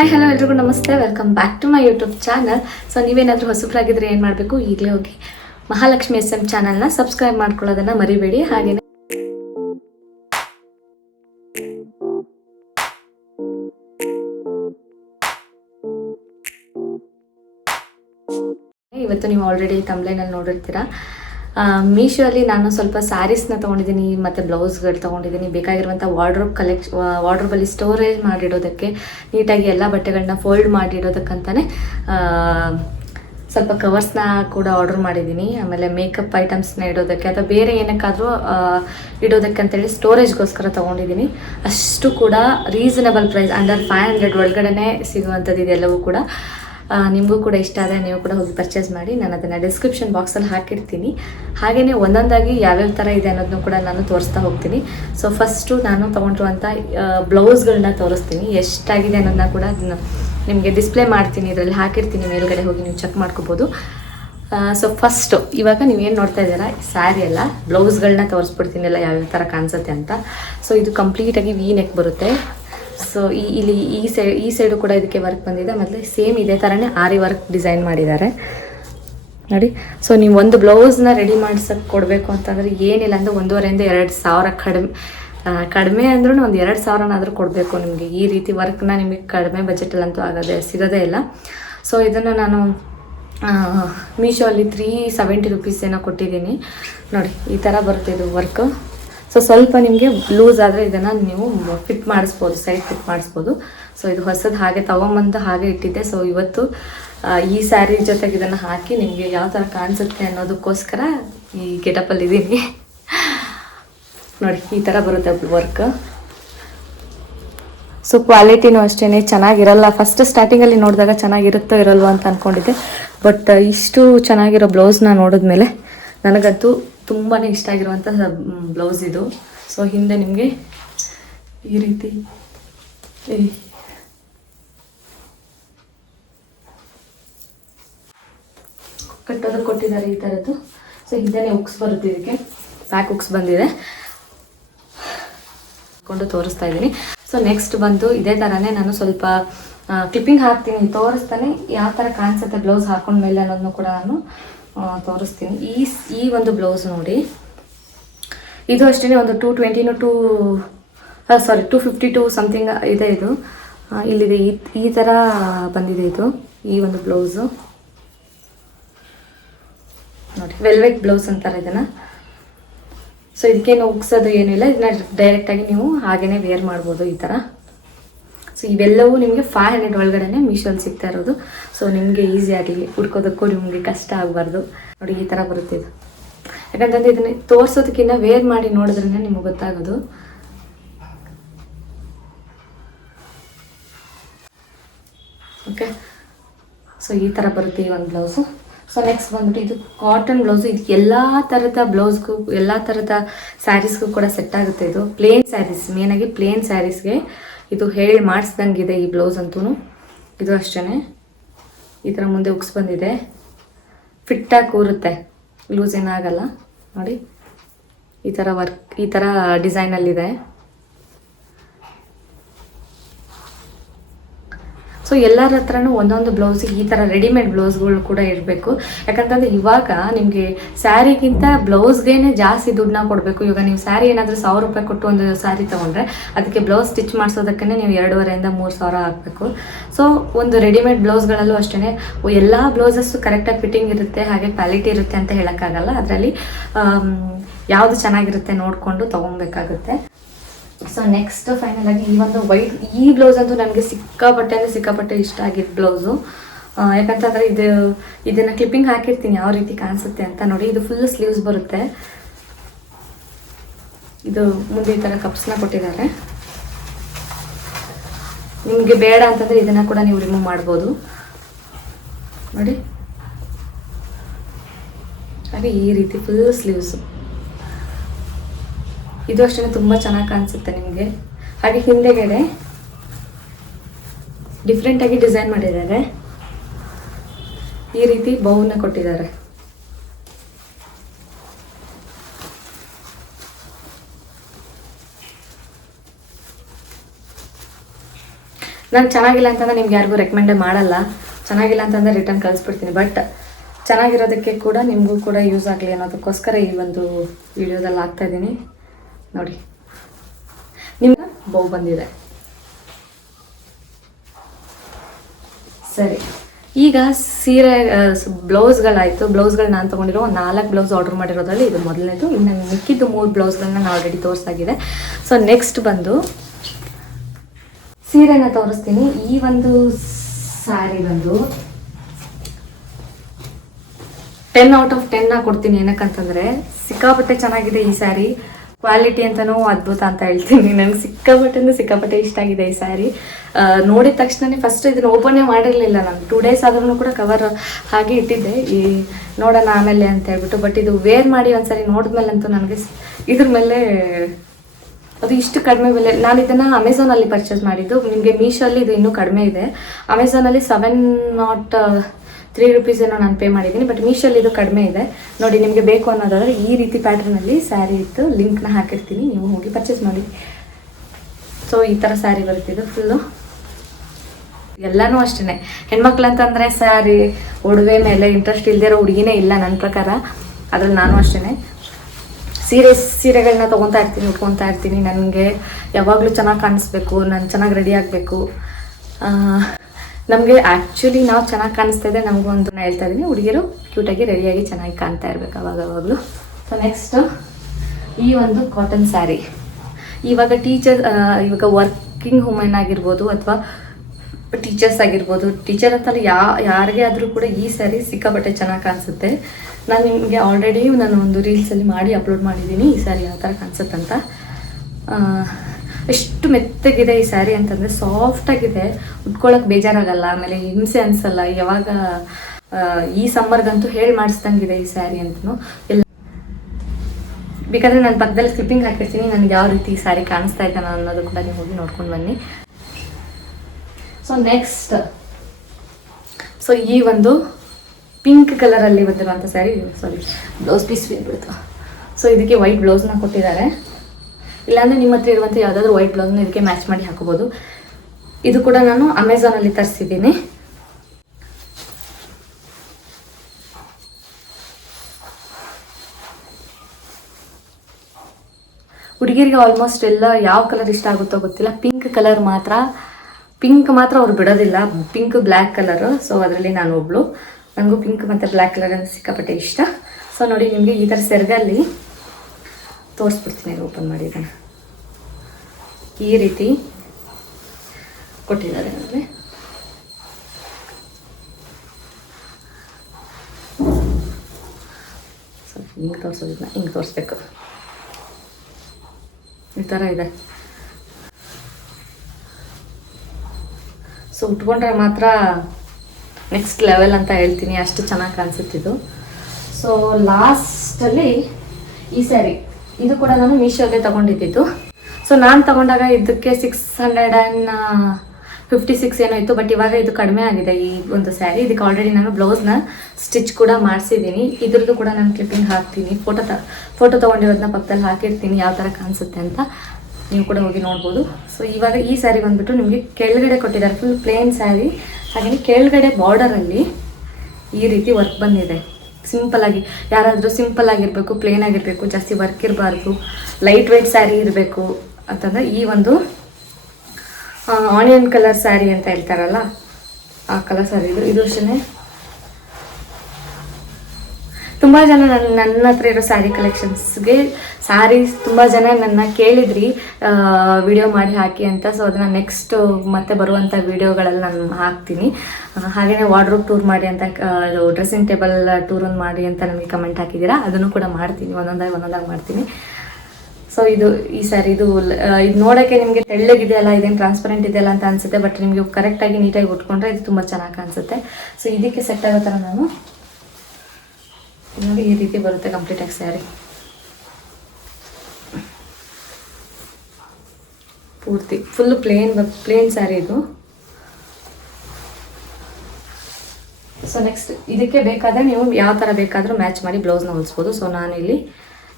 Hi hello ಎಲ್ರಿಗೂ ನಮಸ್ತೆ, welcome back to my YouTube channel. So ನೀವೇನಾದರೂ ಹೊಸಬ್ರಾಗಿದ್ರೆ ಏನು ಮಾಡಬೇಕು, ಈಗಲೇ ಹೋಗಿ ಮಹಾಲಕ್ಷ್ಮಿ SM ಚಾನಲ್ನ ಸಬ್ಸ್ಕ್ರೈಬ್ ಮಾಡ್ಕೊಳ್ಳೋದನ್ನು ಮರಿಬೇಡಿ. ಹಾಗೆಯೇ ಇವತ್ತು ನೀವು ಆಲ್ರೆಡಿ ತಮ್ಲೈನಲ್ಲಿ ನೋಡಿರ್ತೀರಾ, ಮೀಶೋಲ್ಲಿ ನಾನು ಸ್ವಲ್ಪ ಸ್ಯಾರೀಸ್ನ ತೊಗೊಂಡಿದ್ದೀನಿ ಮತ್ತು ಬ್ಲೌಸ್ಗಳು ತೊಗೊಂಡಿದ್ದೀನಿ. ಬೇಕಾಗಿರುವಂಥ ವಾರ್ಡ್ರೋಬಲ್ಲಿ ಸ್ಟೋರೇಜ್ ಮಾಡಿಡೋದಕ್ಕೆ, ನೀಟಾಗಿ ಎಲ್ಲ ಬಟ್ಟೆಗಳನ್ನ ಫೋಲ್ಡ್ ಮಾಡಿಡೋದಕ್ಕಂತಲೇ ಸ್ವಲ್ಪ ಕವರ್ಸ್ನ ಕೂಡ ಆರ್ಡ್ರ್ ಮಾಡಿದ್ದೀನಿ. ಆಮೇಲೆ ಮೇಕಪ್ ಐಟಮ್ಸ್ನ ಇಡೋದಕ್ಕೆ ಅಥವಾ ಬೇರೆ ಏನಕ್ಕಾದರೂ ಇಡೋದಕ್ಕೆ ಅಂತೇಳಿ ಸ್ಟೋರೇಜ್ಗೋಸ್ಕರ ತೊಗೊಂಡಿದ್ದೀನಿ. ಅಷ್ಟು ಕೂಡ ರೀಸನಬಲ್ ಪ್ರೈಸ್, ಅಂಡರ್ 500 ಒಳಗಡೆ ಸಿಗುವಂಥದ್ದು ಇದೆಲ್ಲವೂ ಕೂಡ. ನಿಮಗೂ ಕೂಡ ಇಷ್ಟ ಆದರೆ ನೀವು ಕೂಡ ಹೋಗಿ ಪರ್ಚೇಸ್ ಮಾಡಿ. ನಾನು ಅದನ್ನು ಡಿಸ್ಕ್ರಿಪ್ಷನ್ ಬಾಕ್ಸಲ್ಲಿ ಹಾಕಿರ್ತೀನಿ. ಹಾಗೆಯೇ ಒಂದೊಂದಾಗಿ ಯಾವ್ಯಾವ ಥರ ಇದೆ ಅನ್ನೋದನ್ನು ಕೂಡ ನಾನು ತೋರಿಸ್ತಾ ಹೋಗ್ತೀನಿ. ಸೊ ಫಸ್ಟು ನಾನು ತೊಗೊಂಡಿರುವಂಥ ಬ್ಲೌಸ್ಗಳನ್ನ ತೋರಿಸ್ತೀನಿ. ಎಷ್ಟಾಗಿದೆ ಅನ್ನೋದನ್ನ ಕೂಡ ನಿಮಗೆ ಡಿಸ್ಪ್ಲೇ ಮಾಡ್ತೀನಿ, ಇದರಲ್ಲಿ ಹಾಕಿರ್ತೀನಿ, ಮೇಲ್ಗಡೆ ಹೋಗಿ ನೀವು ಚೆಕ್ ಮಾಡ್ಕೋಬೋದು. ಸೊ ಫಸ್ಟು ಇವಾಗ ನೀವೇನು ನೋಡ್ತಾ ಇದ್ದೀರಾ, ಸ್ಯಾರಿ ಎಲ್ಲ ಬ್ಲೌಸ್ಗಳನ್ನ ತೋರಿಸ್ಬಿಡ್ತೀನಿ, ಎಲ್ಲ ಯಾವ್ಯಾವ ಥರ ಕಾಣಿಸುತ್ತೆ ಅಂತ. ಸೊ ಇದು ಕಂಪ್ಲೀಟಾಗಿ ವಿ ನೆಕ್ ಬರುತ್ತೆ. ಸೊ ಇಲ್ಲಿ ಈ ಸೈಡು ಕೂಡ ಇದಕ್ಕೆ ವರ್ಕ್ ಬಂದಿದೆ. ಮತ್ತು ಸೇಮ್ ಇದೇ ಥರನೇ ಆರಿ ವರ್ಕ್ ಡಿಸೈನ್ ಮಾಡಿದ್ದಾರೆ ನೋಡಿ. ಸೊ ನೀವು ಒಂದು ಬ್ಲೌಸ್ನ ರೆಡಿ ಮಾಡ್ಸೋಕ್ಕೆ ಕೊಡಬೇಕು ಅಂತಂದರೆ ಏನಿಲ್ಲ ಅಂದರೆ 1,500-2,000 ಕಡಿಮೆ ಅಂದ್ರೂ ಒಂದು 2,000ನಾದರೂ ಕೊಡಬೇಕು ನಿಮಗೆ. ಈ ರೀತಿ ವರ್ಕ್ನ ನಿಮಗೆ ಕಡಿಮೆ ಬಜೆಟಲ್ಲಂತೂ ಸಿಗೋದೇ ಇಲ್ಲ. ಸೊ ಇದನ್ನು ನಾನು ಮೀಶೋಲ್ಲಿ 370 ರೂಪೀಸ್ ಏನೋ ಕೊಟ್ಟಿದ್ದೀನಿ ನೋಡಿ. ಈ ಥರ ಬರುತ್ತೆ ಇದು ವರ್ಕು. ಸೊ ಸ್ವಲ್ಪ ನಿಮಗೆ ಲೂಸ್ ಆದರೆ ಇದನ್ನು ನೀವು ಫಿಟ್ ಮಾಡಿಸ್ಬೋದು, ಸೈಡ್ ಫಿಟ್ ಮಾಡಿಸ್ಬೋದು. ಸೊ ಇದು ಹೊಸದು ಹಾಗೆ ತೊಗೊಂಬಂದು ಹಾಗೆ ಇಟ್ಟಿದ್ದೆ. ಸೊ ಇವತ್ತು ಈ ಸ್ಯಾರಿ ಜೊತೆಗೆ ಇದನ್ನು ಹಾಕಿ ನಿಮಗೆ ಯಾವ ಥರ ಕಾಣಿಸುತ್ತೆ ಅನ್ನೋದಕ್ಕೋಸ್ಕರ ಈ ಗೆಟಪಲ್ಲಿ ಇದ್ದೀನಿ ನೋಡಿ. ಈ ಥರ ಬರುತ್ತೆ ವರ್ಕ್. ಸೊ ಕ್ವಾಲಿಟಿನೂ ಅಷ್ಟೇ ಚೆನ್ನಾಗಿರಲ್ಲ. ಫಸ್ಟ್ ಸ್ಟಾರ್ಟಿಂಗಲ್ಲಿ ನೋಡಿದಾಗ ಚೆನ್ನಾಗಿರುತ್ತೋ ಇರಲ್ವೋ ಅಂತ ಅಂದ್ಕೊಂಡಿದ್ದೆ. ಬಟ್ ಇಷ್ಟು ಚೆನ್ನಾಗಿರೋ ಬ್ಲೌಸ್ನ ನೋಡಿದ್ಮೇಲೆ ನನಗಂತೂ ತುಂಬಾ ಇಷ್ಟ ಆಗಿರುವಂಥ ಬ್ಲೌಸ್ ಇದು. ಸೊ ಹಿಂದೆ ನಿಮಗೆ ಈ ರೀತಿ ಕಟ್ಟೋದಕ್ಕೆ ಕೊಟ್ಟಿದ್ದಾರೆ ಈ ಥರದ್ದು. ಸೊ ಹಿಂದೆ ಉಕ್ಸ್ ಬರುತ್ತೆ, ಇದಕ್ಕೆ ಬ್ಯಾಕ್ ಉಕ್ಸ್ ಬಂದಿದೆ, ಕೊಂಡು ತೋರಿಸ್ತಾ ಇದ್ದೀನಿ. ಸೊ ನೆಕ್ಸ್ಟ್ ಬಂದು ಇದೇ ಥರನೇ ನಾನು ಸ್ವಲ್ಪ ಕ್ಲಿಪ್ಪಿಂಗ್ ಹಾಕ್ತೀನಿ, ತೋರಿಸ್ತಾನೆ ಯಾವ ಥರ ಕಾಣಿಸುತ್ತೆ ಬ್ಲೌಸ್ ಹಾಕೊಂಡ್ಮೇಲೆ ಅನ್ನೋದನ್ನು ಕೂಡ ನಾನು ತೋರಿಸ್ತೀನಿ. ಈ ಒಂದು ಬ್ಲೌಸ್ ನೋಡಿ, ಇದು ಅಷ್ಟೇ ಒಂದು 252 ಸಮಥಿಂಗ್ ಇದೆ. ಇದು ಇಲ್ಲಿದೆ, ಈ ಥರ ಬಂದಿದೆ ಇದು ಈ ಒಂದು ಬ್ಲೌಸು ನೋಡಿ. ವೆಲ್ವೆಟ್ ಬ್ಲೌಸ್ ಅಂತಾರೆ ಇದನ್ನು. ಸೊ ಇದಕ್ಕೇನು ಉಗ್ಸೋದು ಏನಿಲ್ಲ, ಇದನ್ನ ಡೈರೆಕ್ಟಾಗಿ ನೀವು ಹಾಗೇ ವೇರ್ ಮಾಡ್ಬೋದು ಈ ಥರ. ಸೊ ಇವೆಲ್ಲವೂ ನಿಮಗೆ 500 ಒಳಗಡೆ ಮೀಶೋಲ್ಲಿ ಸಿಗ್ತಾ ಇರೋದು. ಸೊ ನಿಮಗೆ ಈಸಿ ಆಗಲಿ, ಹುಡ್ಕೋದಕ್ಕೂ ನಿಮಗೆ ಕಷ್ಟ ಆಗಬಾರ್ದು ನೋಡಿ. ಈ ಥರ ಬರುತ್ತೆ ಇದು. ಯಾಕಂತಂದರೆ ಇದನ್ನ ತೋರಿಸೋದಕ್ಕಿಂತ ವೇರ್ ಮಾಡಿ ನೋಡಿದ್ರೇ ನಿಮಗೆ ಗೊತ್ತಾಗೋದು. ಓಕೆ, ಸೊ ಈ ಥರ ಬರುತ್ತೆ ಈ ಒಂದು ಬ್ಲೌಸು. ಸೊ ನೆಕ್ಸ್ಟ್ ಬಂದ್ಬಿಟ್ಟು ಇದು ಕಾಟನ್ ಬ್ಲೌಸು. ಇದು ಎಲ್ಲ ಥರದ ಬ್ಲೌಸ್ಗೂ, ಎಲ್ಲ ಥರದ ಸ್ಯಾರೀಸ್ಗೂ ಕೂಡ ಸೆಟ್ ಆಗುತ್ತೆ. ಇದು ಪ್ಲೇನ್ ಸ್ಯಾರೀಸ್, ಮೇನಾಗಿ ಪ್ಲೇನ್ ಸ್ಯಾರೀಸ್ಗೆ ಇದು ಹೇಳಿ ಮಾಡಿಸ್ದಂಗಿದೆ ಈ ಬ್ಲೌಸ್ ಅಂತೂ. ಇದು ಅಷ್ಟೇ ಈ ಥರ ಮುಂದೆ ಉಕ್ಸ್ ಬಂದಿದೆ, ಫಿಟ್ಟಾಗಿ ಕೂರುತ್ತೆ, ಲೂಸ್ ಏನಾಗಲ್ಲ ನೋಡಿ. ಈ ಥರ ವರ್ಕ್, ಈ ಥರ ಡಿಸೈನಲ್ಲಿದೆ. ಸೊ ಎಲ್ಲರ ಹತ್ರನೂ ಒಂದೊಂದು ಬ್ಲೌಸಿಗೆ ಈ ಥರ ರೆಡಿಮೇಡ್ ಬ್ಲೌಸ್ಗಳು ಕೂಡ ಇರಬೇಕು. ಯಾಕಂತಂದರೆ ಇವಾಗ ನಿಮಗೆ ಸ್ಯಾರಿಗಿಂತ ಬ್ಲೌಸ್ಗೇನೆ ಜಾಸ್ತಿ ದುಡ್ಡನ್ನ ಕೊಡಬೇಕು. ಇವಾಗ ನೀವು ಸ್ಯಾರಿ ಏನಾದರೂ 1,000 ರೂಪಾಯಿ ಕೊಟ್ಟು ಒಂದು ಸ್ಯಾರಿ ತೊಗೊಂಡ್ರೆ ಅದಕ್ಕೆ ಬ್ಲೌಸ್ ಸ್ಟಿಚ್ ಮಾಡಿಸೋದಕ್ಕೇ ನೀವು 2,500-3,000 ಹಾಕಬೇಕು. ಸೊ ಒಂದು ರೆಡಿಮೇಡ್ ಬ್ಲೌಸ್ಗಳಲ್ಲೂ ಅಷ್ಟೇ ಎಲ್ಲ ಬ್ಲೌಸಸ್ಸು ಕರೆಕ್ಟಾಗಿ ಫಿಟ್ಟಿಂಗ್ ಇರುತ್ತೆ, ಹಾಗೆ ಕ್ವಾಲಿಟಿ ಇರುತ್ತೆ ಅಂತ ಹೇಳೋಕ್ಕಾಗಲ್ಲ. ಅದರಲ್ಲಿ ಯಾವುದು ಚೆನ್ನಾಗಿರುತ್ತೆ ನೋಡಿಕೊಂಡು ತೊಗೊಬೇಕಾಗುತ್ತೆ. ಸೊ ನೆಕ್ಸ್ಟ್ ಫೈನಲ್ ಆಗಿ ಈ ಒಂದು ಈ ಬ್ಲೌಸ್ ಅಂತೂ ನನಗೆ ಸಿಕ್ಕಾಪಟ್ಟೆ ಇಷ್ಟ ಆಗಿದ್ದು ಬ್ಲೌಸು. ಯಾಕಂತಂದರೆ ಇದನ್ನು ಕ್ಲಿಪ್ಪಿಂಗ್ ಹಾಕಿರ್ತೀನಿ ಯಾವ ರೀತಿ ಕಾಣಿಸುತ್ತೆ ಅಂತ ನೋಡಿ. ಇದು ಫುಲ್ ಸ್ಲೀವ್ಸ್ ಬರುತ್ತೆ. ಇದು ಮುಂದೆ ಈ ಥರ ಕಪ್ಸ್ನ ಕೊಟ್ಟಿದ್ದಾರೆ. ನಿಮಗೆ ಬೇಡ ಅಂತಂದರೆ ಇದನ್ನು ಕೂಡ ನೀವು ರಿಮೂವ್ ಮಾಡ್ಬೋದು ನೋಡಿ. ಹಾಗೆ ಈ ರೀತಿ ಫುಲ್ ಸ್ಲೀವ್ಸು, ಇದು ಅಷ್ಟೇ ತುಂಬ ಚೆನ್ನಾಗಿ ಕಾಣಿಸುತ್ತೆ ನಿಮಗೆ. ಹಾಗೆ ಹಿಂದೆಗಡೆ ಡಿಫ್ರೆಂಟಾಗಿ ಡಿಸೈನ್ ಮಾಡಿದ್ದಾರೆ, ಈ ರೀತಿ ಬೌನ್ನ ಕೊಟ್ಟಿದ್ದಾರೆ. ನಾನು ಚೆನ್ನಾಗಿಲ್ಲ ಅಂತಂದ್ರೆ ನಿಮ್ಗೆ ಯಾರಿಗೂ ರೆಕಮೆಂಡೇ ಮಾಡಲ್ಲ, ಚೆನ್ನಾಗಿಲ್ಲ ಅಂತಂದರೆ ರಿಟರ್ನ್ ಕಳಿಸ್ಬಿಡ್ತೀನಿ. ಬಟ್ ಚೆನ್ನಾಗಿರೋದಕ್ಕೆ ಕೂಡ ನಿಮಗೂ ಕೂಡ ಯೂಸ್ ಆಗಲಿ ಅನ್ನೋದಕ್ಕೋಸ್ಕರ ಈ ಒಂದು ವಿಡಿಯೋದಲ್ಲಿ ಹಾಕ್ತಾಯಿದ್ದೀನಿ. ನೋಡಿ ನಿಮ್ಗೆ ಬೌ ಬಂದಿದೆ. ಸರಿ, ಈಗ ಸೀರೆ ಬ್ಲೌಸ್ಗಳಾಯಿತು. ಬ್ಲೌಸ್ಗಳು ನಾನು ತೊಗೊಂಡಿರೋ 4 ಬ್ಲೌಸ್ ಆರ್ಡರ್ ಮಾಡಿರೋದ್ರಲ್ಲಿ ಇದು ಮೊದಲನೇದು. ಇನ್ನು ಮಿಕ್ಕಿದ್ದು 3 ಬ್ಲೌಸ್ಗಳನ್ನ ನಾನು ಆಲ್ರೆಡಿ ತೋರಿಸಾಗಿದೆ. ಸೊ ನೆಕ್ಸ್ಟ್ ಬಂದು ಸೀರೆನ ತೋರಿಸ್ತೀನಿ. ಈ ಒಂದು ಸ್ಯಾರಿ ಬಂದು 10 ಔಟ್ ಆಫ್ 10 ಕೊಡ್ತೀನಿ. ಏನಕ್ಕಂತಂದರೆ ಸಿಕ್ಕಾಪಟ್ಟೆ ಚೆನ್ನಾಗಿದೆ ಈ ಸ್ಯಾರಿ. ಕ್ವಾಲಿಟಿ ಅಂತಲೂ ಅದ್ಭುತ ಅಂತ ಹೇಳ್ತೀನಿ. ನನಗೆ ಸಿಕ್ಕಾಪಟ್ಟೆ ಇಷ್ಟ ಆಗಿದೆ ಈ ಸ್ಯಾರಿ. ನೋಡಿದ ತಕ್ಷಣ ಫಸ್ಟ್ ಇದನ್ನು ಓಪನ್ನೇ ಮಾಡಿರಲಿಲ್ಲ ನಾನು. 2 ಡೇಸ್ ಆದ್ರೂ ಕೂಡ ಕವರ್ ಹಾಗೆ ಇಟ್ಟಿದ್ದೆ, ಈ ನೋಡೋಣ ಆಮೇಲೆ ಅಂತ ಹೇಳ್ಬಿಟ್ಟು. ಬಟ್ ಇದು ವೇರ್ ಮಾಡಿ ಒಂದ್ಸರಿ ನೋಡಿದ್ಮೇಲಂತೂ ನನಗೆ ಇದ್ರ ಮೇಲೆ ಅದು ಇಷ್ಟು ಕಡಿಮೆ ಬೆಲೆ. ನಾನು ಇದನ್ನು ಅಮೆಝಾನಲ್ಲಿ ಪರ್ಚೇಸ್ ಮಾಡಿದ್ದು. ನಿಮಗೆ ಮೀಶೋಲ್ಲಿ ಇದು ಇನ್ನೂ ಕಡಿಮೆ ಇದೆ. ಅಮೆಝಾನಲ್ಲಿ 703 ರೂಪೀಸ್ ಏನೋ ನಾನು ಪೇ ಮಾಡಿದ್ದೀನಿ. ಬಟ್ ಮೀಶೋಲ್ಲಿ ಇದು ಕಡಿಮೆ ಇದೆ. ನೋಡಿ, ನಿಮಗೆ ಬೇಕು ಅನ್ನೋದಾದರೆ ಈ ರೀತಿ ಪ್ಯಾಟ್ರನಲ್ಲಿ ಸ್ಯಾರಿ ಇತ್ತು, ಲಿಂಕ್ನ ಹಾಕಿರ್ತೀನಿ, ನೀವು ಹೋಗಿ ಪರ್ಚೇಸ್ ಮಾಡಿ. ಸೊ ಈ ಥರ ಸ್ಯಾರಿ ಬರುತ್ತಿದ್ದು ಫುಲ್ಲು ಎಲ್ಲನೂ ಅಷ್ಟೇ. ಹೆಣ್ಮಕ್ಳು ಅಂತಂದರೆ ಸ್ಯಾರಿ ಒಡವೆ ಮೇಲೆ ಇಂಟ್ರೆಸ್ಟ್ ಇಲ್ಲದೆ ಇರೋ ಹುಡುಗಿನೇ ಇಲ್ಲ ನನ್ನ ಪ್ರಕಾರ. ಅದ್ರಲ್ಲಿ ನಾನು ಅಷ್ಟೇ ಸೀರೆಗಳನ್ನ ತೊಗೊತಾ ಇರ್ತೀನಿ, ಉಟ್ಕೊತಾ ಇರ್ತೀನಿ. ನನಗೆ ಯಾವಾಗಲೂ ಚೆನ್ನಾಗಿ ಕಾಣಿಸ್ಬೇಕು, ನಾನು ಚೆನ್ನಾಗಿ ರೆಡಿ ಆಗಬೇಕು. ನಮಗೆ ಆ್ಯಕ್ಚುಲಿ ನಾವು ಚೆನ್ನಾಗಿ ಕಾಣಿಸ್ತಾ ಇದೆ, ನಮಗೊಂದು ಹೇಳ್ತಾ ಇದ್ದೀನಿ, ಹುಡುಗಿರು ಕ್ಯೂಟಾಗಿ ರೆಡಿಯಾಗಿ ಚೆನ್ನಾಗಿ ಕಾಣ್ತಾ ಇರಬೇಕು ಅವಾಗವಾಗಲೂ. ಸೊ ನೆಕ್ಸ್ಟು ಈ ಒಂದು ಕಾಟನ್ ಸ್ಯಾರಿ. ಇವಾಗ ಇವಾಗ ವರ್ಕಿಂಗ್ ವುಮೆನ್ ಆಗಿರ್ಬೋದು ಅಥವಾ ಟೀಚರ್ಸ್ ಆಗಿರ್ಬೋದು, ಟೀಚರ್ ಅಂತಲ್ಲ ಯಾರಿಗೆ ಆದರೂ ಕೂಡ ಈ ಸ್ಯಾರಿ ಸಿಕ್ಕಾಪಟ್ಟೆ ಚೆನ್ನಾಗಿ ಕಾಣಿಸುತ್ತೆ. ನಾನು ನಿಮಗೆ ಆಲ್ರೆಡಿ ನಾನು ಒಂದು ರೀಲ್ಸಲ್ಲಿ ಮಾಡಿ ಅಪ್ಲೋಡ್ ಮಾಡಿದ್ದೀನಿ ಈ ಸ್ಯಾರಿ ಯಾವ ಥರ ಕಾಣಿಸುತ್ತಂತ. ಎಷ್ಟು ಮೆತ್ತಗಿದೆ ಈ ಸ್ಯಾರಿ ಅಂತಂದರೆ, ಸಾಫ್ಟಾಗಿದೆ, ಉಟ್ಕೊಳ್ಳೋಕೆ ಬೇಜಾರಾಗಲ್ಲ, ಆಮೇಲೆ ಹಿಂಸೆ ಅನಿಸಲ್ಲ. ಯಾವಾಗ ಈ ಸಮ್ಮರ್ಗಂತೂ ಹೇಳಿ ಮಾಡಿಸ್ದಂಗಿದೆ ಈ ಸ್ಯಾರಿ ಅಂತಲೂ. ಎಲ್ಲ ಬೇಕಾದರೆ ನಾನು ಪಕ್ಕದಲ್ಲಿ ಸ್ಲಿಪ್ಪಿಂಗ್ ಹಾಕಿರ್ತೀನಿ, ನನಗೆ ಯಾವ ರೀತಿ ಈ ಸ್ಯಾರಿ ಕಾಣಿಸ್ತಾ ಇದ್ದಾನ ಅನ್ನೋದು ಕೂಡ ನೀವು ಹೋಗಿ ನೋಡ್ಕೊಂಡು ಬನ್ನಿ. ಸೊ ನೆಕ್ಸ್ಟ್, ಸೊ ಈ ಒಂದು ಪಿಂಕ್ ಕಲರಲ್ಲಿ ಬಂದಿರುವಂಥ ಸ್ಯಾರಿ. ಬ್ಲೌಸ್ ಪೀಸ್ ಬಿಡ್ತು. ಸೊ ಇದಕ್ಕೆ ವೈಟ್ ಬ್ಲೌಸ್ನ ಕೊಟ್ಟಿದ್ದಾರೆ. ಇಲ್ಲಾಂದರೆ ನಿಮ್ಮ ಹತ್ರ ಇರುವಂಥ ಯಾವುದಾದ್ರೂ ವೈಟ್ ಬ್ಲೌಸ್ನ ಇದಕ್ಕೆ ಮ್ಯಾಚ್ ಮಾಡಿ ಹಾಕೋಬೋದು. ಇದು ಕೂಡ ನಾನು ಅಮೆಝಾನಲ್ಲಿ ತರಿಸಿದ್ದೀನಿ. ಹುಡುಗಿರಿಗೆ ಆಲ್ಮೋಸ್ಟ್ ಎಲ್ಲ ಯಾವ ಕಲರ್ ಇಷ್ಟ ಆಗುತ್ತೋ ಗೊತ್ತಿಲ್ಲ, ಪಿಂಕ್ ಮಾತ್ರ ಅವ್ರು ಬಿಡೋದಿಲ್ಲ. Pink black colour. ಸೊ ಅದರಲ್ಲಿ ನಾನು ಒಬ್ಳು, ನನಗೂ ಪಿಂಕ್ ಮತ್ತು ಬ್ಲ್ಯಾಕ್ ಕಲರ್ ಅಂತ ಸಿಕ್ಕಾಪಟ್ಟೆ ಇಷ್ಟ. ಸೊ ನೋಡಿ, ನಿಮಗೆ ಈ ಥರ ಸೆರಗಲ್ಲಿ ತೋರಿಸ್ಬಿಡ್ತೀನಿ, ಓಪನ್ ಮಾಡಿದ್ದಾನೆ. ಈ ರೀತಿ ಕೊಟ್ಟಿದ್ದಾರೆ ನನಗೆ. ಸ್ವಲ್ಪ ಹಿಂಗೆ ತೋರಿಸೋದಿಲ್ಲ, ಹಿಂಗೆ ತೋರಿಸ್ಬೇಕು. ಈ ಥರ ಇದೆ. ಸೊ ಉಟ್ಕೊಂಡ್ರೆ ಮಾತ್ರ ನೆಕ್ಸ್ಟ್ ಲೆವೆಲ್ ಅಂತ ಹೇಳ್ತೀನಿ, ಅಷ್ಟು ಚೆನ್ನಾಗಿ ಕಾಣಿಸುತ್ತಿದ್ದು. ಸೊ ಲಾಸ್ಟಲ್ಲಿ ಈ ಸ್ಯಾರಿ, ಇದು ಕೂಡ ನಾನು ಮೀಶೋಲ್ಲೇ ತೊಗೊಂಡಿದ್ದು. ಸೊ ನಾನು ತೊಗೊಂಡಾಗ ಇದಕ್ಕೆ 656 ಏನೋ ಇತ್ತು. ಬಟ್ ಇವಾಗ ಇದು ಕಡಿಮೆ ಆಗಿದೆ ಈ ಒಂದು ಸ್ಯಾರಿ. ಇದಕ್ಕೆ ಆಲ್ರೆಡಿ ನಾನು ಬ್ಲೌಸ್ನ ಸ್ಟಿಚ್ ಕೂಡ ಮಾಡಿಸಿದ್ದೀನಿ. ಇದ್ರದ್ದು ಕೂಡ ನಾನು ಕ್ಲಿಪ್ಪಿಂಗ್ ಹಾಕ್ತೀನಿ, ಫೋಟೋ ತೊಗೊಂಡಿರೋದನ್ನ ಪಕ್ಕದಲ್ಲಿ ಹಾಕಿರ್ತೀನಿ ಯಾವ ಥರ ಕಾಣಿಸುತ್ತೆ ಅಂತ, ನೀವು ಕೂಡ ಹೋಗಿ ನೋಡ್ಬೋದು. ಸೊ ಇವಾಗ ಈ ಸ್ಯಾರಿ ಬಂದುಬಿಟ್ಟು ನಿಮಗೆ ಕೆಳಗಡೆ ಕೊಟ್ಟಿದ್ದಾರೆ, ಫುಲ್ ಪ್ಲೇನ್ ಸ್ಯಾರಿ. ಹಾಗೆಯೇ ಕೆಳಗಡೆ ಬಾರ್ಡರಲ್ಲಿ ಈ ರೀತಿ ವರ್ಕ್ ಬಂದಿದೆ. ಸಿಂಪಲ್ಲಾಗಿ, ಯಾರಾದರೂ ಸಿಂಪಲ್ ಆಗಿರಬೇಕು, ಪ್ಲೇನ್ ಆಗಿರಬೇಕು, ಜಾಸ್ತಿ ವರ್ಕ್ ಇರಬಾರ್ದು, ಲೈಟ್ ವೆಯ್ಟ್ ಸ್ಯಾರಿ ಇರಬೇಕು ಅಂತಂದರೆ ಈ ಒಂದು ಆನಿಯನ್ ಕಲರ್ ಸ್ಯಾರಿ ಅಂತ ಹೇಳ್ತಾರಲ್ಲ ಆ ಕಲರ್ ಸ್ಯಾರಿ ಇದು ಅಷ್ಟೇ. ತುಂಬ ಜನ ನನ್ನ ಹತ್ರ ಇರೋ ಸ್ಯಾರಿ ಕಲೆಕ್ಷನ್ಸ್ಗೆ ಸ್ಯಾರೀಸ್ ತುಂಬ ಜನ ನನ್ನ ಕೇಳಿದ್ರಿ ವಿಡಿಯೋ ಮಾಡಿ ಹಾಕಿ ಅಂತ. ಸೊ ಅದನ್ನು ನೆಕ್ಸ್ಟ್ ಮತ್ತೆ ಬರುವಂಥ ವಿಡಿಯೋಗಳಲ್ಲಿ ನಾನು ಹಾಕ್ತೀನಿ. ಹಾಗೆಯೇ ವಾರ್ಡ್ರೋಬ್ ಟೂರ್ ಮಾಡಿ ಅಂತ, ಡ್ರೆಸ್ಸಿಂಗ್ ಟೇಬಲ್ ಟೂರ್ ಒಂದು ಮಾಡಿ ಅಂತ ನನಗೆ ಕಮೆಂಟ್ ಹಾಕಿದ್ದೀರಾ, ಅದನ್ನು ಕೂಡ ಮಾಡ್ತೀನಿ, ಒಂದೊಂದಾಗಿ ಮಾಡ್ತೀನಿ. ಸೊ ಈ ಸ್ಯಾರಿ ಇದು ನೋಡೋಕ್ಕೆ ನಿಮಗೆ ತೆಳ್ಳಗಿದೆಯಲ್ಲ, ಇದೇನು ಟ್ರಾನ್ಸ್ಪರೆಂಟ್ ಇದೆಯಲ್ಲ ಅಂತ ಅನಿಸುತ್ತೆ. ಬಟ್ ನಿಮಗೆ ಕರೆಕ್ಟಾಗಿ ನೀಟಾಗಿ ಉಟ್ಕೊಂಡ್ರೆ ಇದು ತುಂಬ ಚೆನ್ನಾಗಿ ಕಾಣಿಸುತ್ತೆ. ಸೊ ಇದಕ್ಕೆ ಸೆಟ್ ಆಗೋ ಥರ ನಾನು ನೋಡಿ ಈ ರೀತಿ ಬರುತ್ತೆ ಕಂಪ್ಲೀಟಾಗಿ ಸ್ಯಾರಿ. ಪೂರ್ತಿ ಫುಲ್ಲು ಪ್ಲೇನ್ ಸ್ಯಾರಿ ಇದು. ಸೊ ನೆಕ್ಸ್ಟ್ ಇದಕ್ಕೆ ಬೇಕಾದರೆ ನೀವು ಯಾವ ಥರ ಬೇಕಾದರೂ ಮ್ಯಾಚ್ ಮಾಡಿ ಬ್ಲೌಸ್ನ ಹೊಲಿಸ್ಬೋದು. ಸೊ ನಾನಿಲ್ಲಿ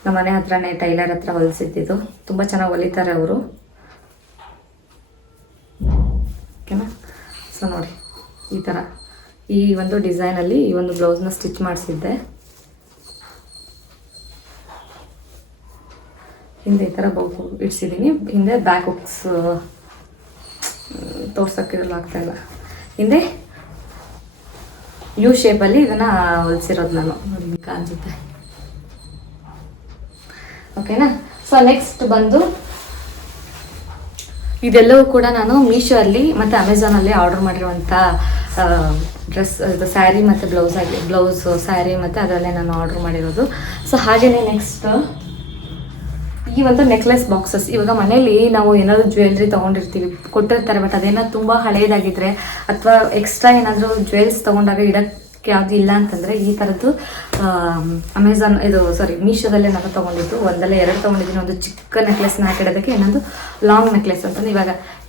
ನಮ್ಮ ಮನೆ ಹತ್ರನೇ ಟೈಲರ್ ಹತ್ರ ಹೊಲಿಸಿದ್ದು. ತುಂಬ ಚೆನ್ನಾಗಿ ಹೊಲಿತಾರೆ ಅವರು. ಓಕೆನಾ. ಸೊ ನೋಡಿ ಈ ಥರ ಈ ಒಂದು ಡಿಸೈನಲ್ಲಿ ಈ ಒಂದು ಬ್ಲೌಸ್ನ ಸ್ಟಿಚ್ ಮಾಡಿಸಿದ್ದೆ. ಹಿಂದೆ ಈ ಥರ ಬೋಕು ಇಡ್ಸಿದ್ದೀನಿ. ಹಿಂದೆ ಬ್ಯಾಕ್ ಹುಕ್ಸ್ ತೋರ್ಸೋಕ್ಕಿರಲ್ಲ ಆಗ್ತಾಯಿಲ್ಲ. ಹಿಂದೆ ಯು ಶೇಪಲ್ಲಿ ಇದನ್ನು ಹೊಲಿಸಿರೋದು ನಾನು, ನೋಡಿ ಕಾಣಿಸುತ್ತೆ. ಓಕೆನಾ. ಸೊ ನೆಕ್ಸ್ಟ್ ಬಂದು ಇದೆಲ್ಲವೂ ಕೂಡ ನಾನು ಮೀಶೋ ಅಲ್ಲಿ ಮತ್ತು ಅಮೆಝಾನಲ್ಲಿ ಆರ್ಡರ್ ಮಾಡಿರುವಂಥ ಡ್ರೆಸ್, ಇದು ಸ್ಯಾರಿ ಮತ್ತು ಬ್ಲೌಸ್ ಸ್ಯಾರಿ ಮತ್ತು ಅದರಲ್ಲೇ ನಾನು ಆರ್ಡರ್ ಮಾಡಿರೋದು. ಸೊ ಹಾಗೆಯೇ ನೆಕ್ಸ್ಟ್ ಈ ಒಂದು ನೆಕ್ಲೆಸ್ ಬಾಕ್ಸಸ್. ಇವಾಗ ಮನೇಲಿ ನಾವು ಏನಾದರೂ ಜ್ಯುವೆಲ್ರಿ ತೊಗೊಂಡಿರ್ತೀವಿ, ಕೊಟ್ಟಿರ್ತಾರೆ, ಬಟ್ ಅದೇನೋ ತುಂಬ ಹಳೇದಾಗಿದ್ದರೆ ಅಥವಾ ಎಕ್ಸ್ಟ್ರಾ ಏನಾದರೂ ಜ್ಯುವೆಲ್ಸ್ ತೊಗೊಂಡಾಗ ಇಡೋಕ್ಕೆ ಯಾವುದು ಇಲ್ಲ ಅಂತಂದರೆ ಈ ಥರದ್ದು ಮೀಶೋದಲ್ಲೇ ನಾನು ತೊಗೊಂಡಿದ್ದು. ಒಂದಲ್ಲ ಎರಡು ತೊಗೊಂಡಿದ್ದೀನಿ. ಒಂದು ಚಿಕ್ಕ ನೆಕ್ಲೆಸ್ನ ಹಾಕಿಡೋದಕ್ಕೆ, ಇನ್ನೊಂದು ಲಾಂಗ್ ನೆಕ್ಲೆಸ್ ಅಂತಂದು.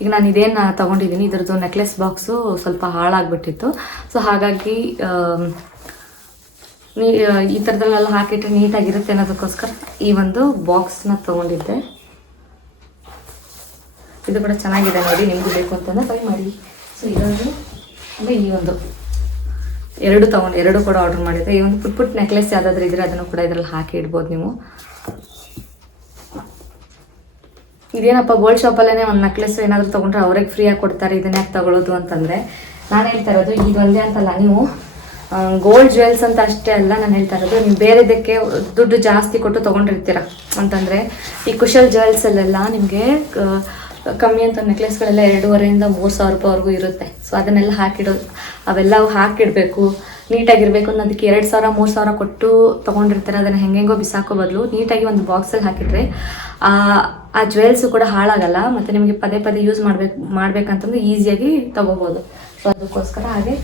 ಈಗ ನಾನು ಇದೇನು ತೊಗೊಂಡಿದ್ದೀನಿ ಇದ್ರದ್ದು ನೆಕ್ಲೆಸ್ ಬಾಕ್ಸು ಸ್ವಲ್ಪ ಹಾಳಾಗ್ಬಿಟ್ಟಿತ್ತು. ಸೊ ಹಾಗಾಗಿ ಈ ಥರದಲ್ಲೆಲ್ಲ ಹಾಕಿಟ್ರೆ ನೀಟಾಗಿರುತ್ತೆ ಅನ್ನೋದಕ್ಕೋಸ್ಕರ ಈ ಒಂದು ಬಾಕ್ಸ್ನ ತೊಗೊಂಡಿದ್ದೆ. ಇದು ಕೂಡ ಚೆನ್ನಾಗಿದೆ ನೋಡಿ, ನಿಮಗೂ ಬೇಕು ಅಂತಂದ್ರೆ ಟ್ರೈ ಮಾಡಿ. ಸೊ ಇದೊಂದು ಅಂದರೆ ಈ ಒಂದು ಎರಡು ಕೂಡ ಆರ್ಡರ್ ಮಾಡಿದ್ದೆ. ಈ ಒಂದು ಪುಟ್ ನೆಕ್ಲೆಸ್ ಯಾವುದಾದ್ರೂ ಇದ್ದರೆ ಅದನ್ನು ಕೂಡ ಇದರಲ್ಲಿ ಹಾಕಿ ಇಡ್ಬೋದು ನೀವು. ಇದೇನಪ್ಪ ಗೋಲ್ಡ್ ಶಾಪಲ್ಲೇ ಒಂದು ನೆಕ್ಲೆಸ್ ಏನಾದರೂ ತೊಗೊಂಡ್ರೆ ಅವ್ರಿಗೆ ಫ್ರೀಯಾಗಿ ಕೊಡ್ತಾರೆ, ಇದನ್ನ ಯಾಕೆ ತೊಗೊಳ್ಳೋದು ಅಂತಂದರೆ, ನಾನು ಹೇಳ್ತಾ ಇರೋದು ಇದು ಒಂದೇ ಅಂತಲ್ಲ, ನೀವು ಗೋಲ್ಡ್ ಜ್ಯುವೆಲ್ಸ್ ಅಂತ ಅಷ್ಟೇ ಅಲ್ಲ ನಾನು ಹೇಳ್ತಾ ಇರೋದು, ನೀವು ಬೇರೆದಕ್ಕೆ ದುಡ್ಡು ಜಾಸ್ತಿ ಕೊಟ್ಟು ತೊಗೊಂಡಿರ್ತೀರ ಅಂತಂದರೆ ಈ ಕುಶಲ್ ಜ್ಯುವೆಲ್ಸಲ್ಲೆಲ್ಲ ನಿಮಗೆ ಕಮ್ಮಿ ಅಂತ ನೆಕ್ಲೆಸ್ಗಳೆಲ್ಲ 2,500-3,000 ರೂಪಾಯಿವರೆಗೂ ಇರುತ್ತೆ. ಸೊ ಅದನ್ನೆಲ್ಲ ಅವೆಲ್ಲ ಹಾಕಿಡಬೇಕು, ನೀಟಾಗಿರಬೇಕು ಅನ್ನೋದಕ್ಕೆ 2,000-3,000 ಕೊಟ್ಟು ತೊಗೊಂಡಿರ್ತಾರೆ. ಅದನ್ನು ಹೆಂಗೆಂಗೋ ಬಿಸಾಕೋ ಬದಲು ನೀಟಾಗಿ ಒಂದು ಬಾಕ್ಸಲ್ಲಿ ಹಾಕಿಟ್ರೆ ಆ ಜ್ಯುವೆಲ್ಸು ಕೂಡ ಹಾಳಾಗಲ್ಲ, ಮತ್ತು ನಿಮಗೆ ಪದೇ ಪದೇ ಯೂಸ್ ಮಾಡಬೇಕಂತಂದ್ರೆ ಈಸಿಯಾಗಿ ತೊಗೋಬೋದು. ಸೊ ಅದಕ್ಕೋಸ್ಕರ ಹಾಗೆ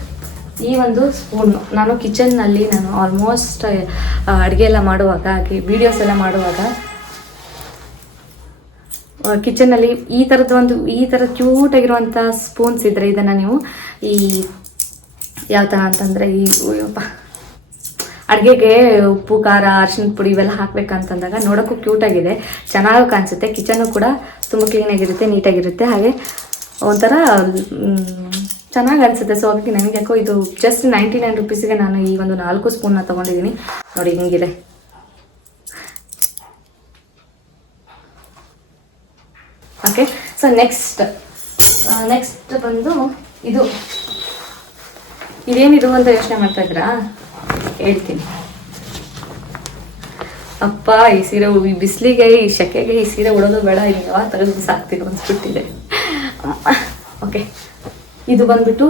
ಈ ಒಂದು ಸ್ಪೂನ್ ನಾನು ಕಿಚನ್ನಲ್ಲಿ ಆಲ್ಮೋಸ್ಟ್ ಅಡುಗೆ ಎಲ್ಲ ಮಾಡುವಾಗ, ವೀಡಿಯೋಸ್ ಎಲ್ಲ ಮಾಡುವಾಗ ಕಿಚನ್ನಲ್ಲಿ ಈ ಥರ ಕ್ಯೂಟಾಗಿರುವಂಥ ಸ್ಪೂನ್ಸ್ ಇದ್ದರೆ ಇದನ್ನು ನೀವು ಯಾವ ಥರ ಅಂತಂದರೆ ಅಡುಗೆಗೆ ಉಪ್ಪು ಖಾರ ಅರಿಶಿಣದ ಪುಡಿ ಇವೆಲ್ಲ ಹಾಕಬೇಕಂತಂದಾಗ ನೋಡೋಕ್ಕೂ ಕ್ಯೂಟಾಗಿದೆ, ಚೆನ್ನಾಗೂ ಕಾಣಿಸುತ್ತೆ. ಕಿಚನ್ನು ಕೂಡ ತುಂಬ ಕ್ಲೀನಾಗಿರುತ್ತೆ, ನೀಟಾಗಿರುತ್ತೆ, ಹಾಗೆ ಒಂಥರ ಚೆನ್ನಾಗಿ ಅನಿಸುತ್ತೆ. ಸೊ ಹಾಗಾಗಿ ನನಗೆ ಯಾಕೋ ಇದು ಜಸ್ಟ್ 99 ರೂಪೀಸಿಗೆ ನಾನು ಈ ಒಂದು 4 ಸ್ಪೂನ್ನ ತೊಗೊಂಡಿದ್ದೀನಿ. ನೋಡಿ ಹಿಂಗಿದೆ. ಓಕೆ. ಸೊ ನೆಕ್ಸ್ಟ್ ಬಂದು ಇದೇನಿದು ಅಂತ ಯೋಚನೆ ಮಾಡ್ತಾ ಇದ್ರಾ? ಹೇಳ್ತೀನಿ. ಅಪ್ಪ ಈ ಸೀರೆ ಈ ಬಿಸಿಲಿಗೆ ಈ ಸೆಕೆಗೆ ಈ ಸೀರೆ ಉಡೋದು ಬೇಡ, ಇಲ್ಲಿ ಯಾವ ತೆಗೆದು ಸಾಕ್ತೀನಿ ಅನ್ಸ್ಬಿಟ್ಟಿದೆ. ಓಕೆ, ಇದು ಬಂದ್ಬಿಟ್ಟು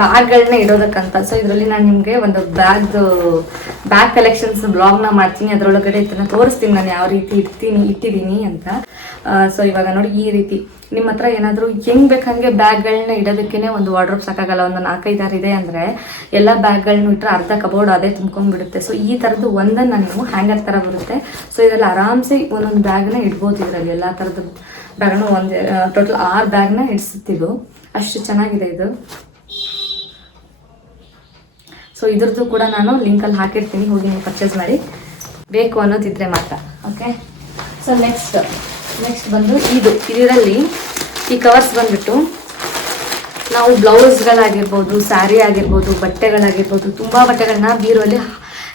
ಬ್ಯಾಗ್ಗಳನ್ನ ಇಡೋದಕ್ಕಂತ. ಸೊ ಇದರಲ್ಲಿ ನಾನು ನಿಮಗೆ ಒಂದು ಬ್ಯಾಗ್ ಕಲೆಕ್ಷನ್ಸ್ ಬ್ಲಾಗ್ನ ಮಾಡ್ತೀನಿ, ಅದರೊಳಗಡೆ ಇದನ್ನು ತೋರಿಸ್ತೀನಿ ನಾನು ಯಾವ ರೀತಿ ಇಟ್ಟಿದ್ದೀನಿ ಅಂತ. ಸೊ ಇವಾಗ ನೋಡಿ ಈ ರೀತಿ ನಿಮ್ಮ ಹತ್ರ ಏನಾದರೂ ಹೆಂಗೆ ಬೇಕಂಗೆ ಬ್ಯಾಗ್ಗಳನ್ನ ಇಡೋದಕ್ಕೇ ಒಂದು ವಾರ್ಡ್ರೋಬ್ ಸಾಕಾಗಲ್ಲ. ಒಂದು 4-5 ಇದೆ ಅಂದರೆ ಎಲ್ಲ ಬ್ಯಾಗ್ಗಳನ್ನ ಇಟ್ಟರೆ ಅರ್ಧ ಕಬೋರ್ಡ್ ಅದೇ ತುಂಬ್ಕೊಂಡ್ಬಿಡುತ್ತೆ. ಸೊ ಈ ಥರದ್ದು ಒಂದನ್ನು ನೀವು ಹ್ಯಾಂಗರ್ ಥರ ಬರುತ್ತೆ. ಸೊ ಇದರಲ್ಲಿ ಆರಾಮ್ಸೆ ಒಂದೊಂದು ಬ್ಯಾಗ್ನ ಇಡ್ಬೋದು. ಇದರಲ್ಲಿ ಎಲ್ಲ ಥರದ್ದು ಬ್ಯಾಗ್ನ ಟೋಟಲ್ 6 ಬ್ಯಾಗ್ನ ಇಡಿಸುತ್ತಿದ್ದು, ಅಷ್ಟು ಚೆನ್ನಾಗಿದೆ ಇದು. ಸೊ ಇದ್ರದ್ದು ಕೂಡ ನಾನು ಲಿಂಕಲ್ಲಿ ಹಾಕಿರ್ತೀನಿ, ಹೋಗಿ ನೀವು ಪರ್ಚೇಸ್ ಮಾಡಿ, ಬೇಕು ಅನ್ನೋದಿದ್ರೆ ಮಾತ್ರ. ಓಕೆ. ಸೊ ನೆಕ್ಸ್ಟ್ ಬಂದು ಇದರಲ್ಲಿ ಈ ಕವರ್ಸ್ ಬಂದ್ಬಿಟ್ಟು ನಾವು ಬ್ಲೌಸ್ಗಳಾಗಿರ್ಬೋದು, ಸ್ಯಾರಿ ಆಗಿರ್ಬೋದು, ಬಟ್ಟೆಗಳಾಗಿರ್ಬೋದು, ತುಂಬ ಬಟ್ಟೆಗಳನ್ನ ಬೀರುವಲ್ಲಿ